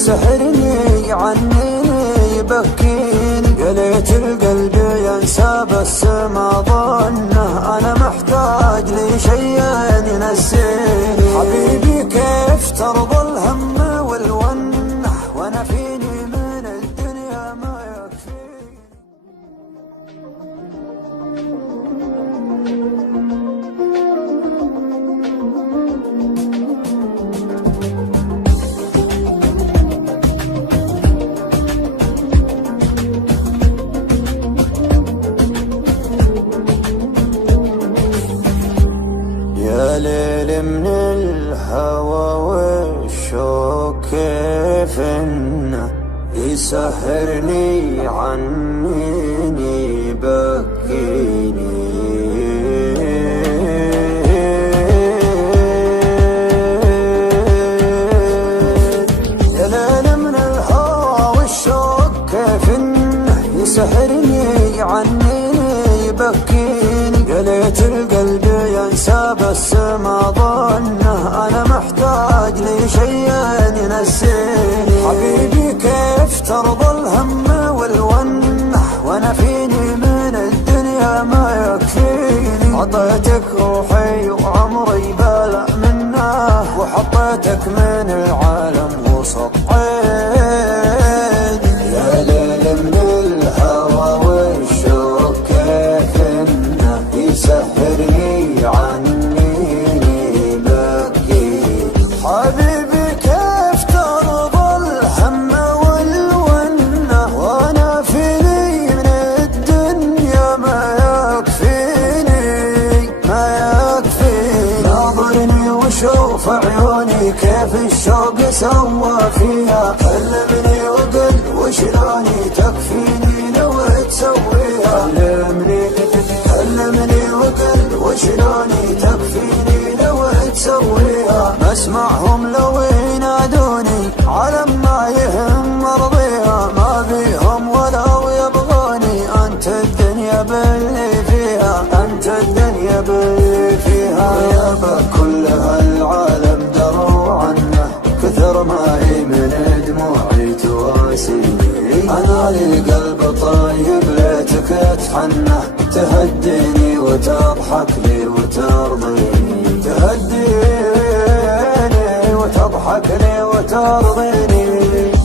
يسحرني عنيني يبكيني، يا ليت القلب ينسى بس ما ظنه أنا محتاج لي شيء ينسيني. حبيبي كيف ترضى الهم والونه وانا فيني من الدنيا ما يكفيني. يا ليل من الهوى والشوق كيف انه يسحرني عنيني يبكيني. يا ليل من الهوى والشوق كيف انه يسحرني عنيني يبكيني، يا ليت القلب ينسى بس ما ظنه أنا محتاج لي شيء ينسيني. حبيبي كيف ترضى الهم والونه وانا فيني من الدنيا ما يكفيني. عطيتك روحي وعمري بلا منه، وحطيتك من العالم وسط عيني. يا ليل من الهوى والشوق كيف انه يسحرني عنيني يبكيني. حبيبي كيف ترضى الهم والونه وانا فيني من الدنيا ما يكفيني ما يكفيني. ناظرني وشوف عيوني كيف الشوق سوى فيها، علمني وقل وشلوني تكفيني لو تسويها. علمني وقل وشلوني تكفيني لو تسويها. ما اسمعهم لو ينادوني على ما يهم مرضيها، ما بيهم ولو يبغوني. انت الدنيا باللي فيها، انت الدنيا باللي فيها. غيابك كل هالعالم دروا عنه، كثر ماي من دموعي تواسيني. انا لي قلب طيب ليتك تحنه، تهديني وتضحك لي وترضيني. تهديني وتضحك لي وترضيني.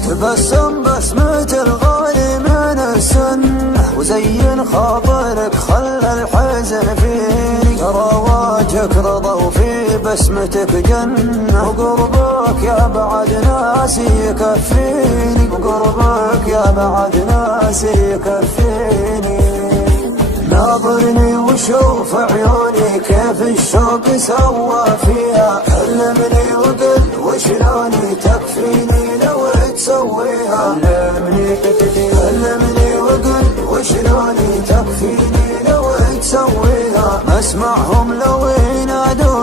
تبسم بسمة الغالي من السنة، وزين خاطرك خلى الحزن فيني. ترى وجهك رضا وفي بسمتك جنة، وقربك يا بعد ناسي يكفيني. وقربك يا بعد ناسي يكفيني. ناظرني وشوف عيوني كيف الشوق سوى فيها، علمني وقل وشلوني تكفيني لو تسويها. علمني وقل وشلوني تكفيني لو تسويها. ما اسمعهم لو ينادوا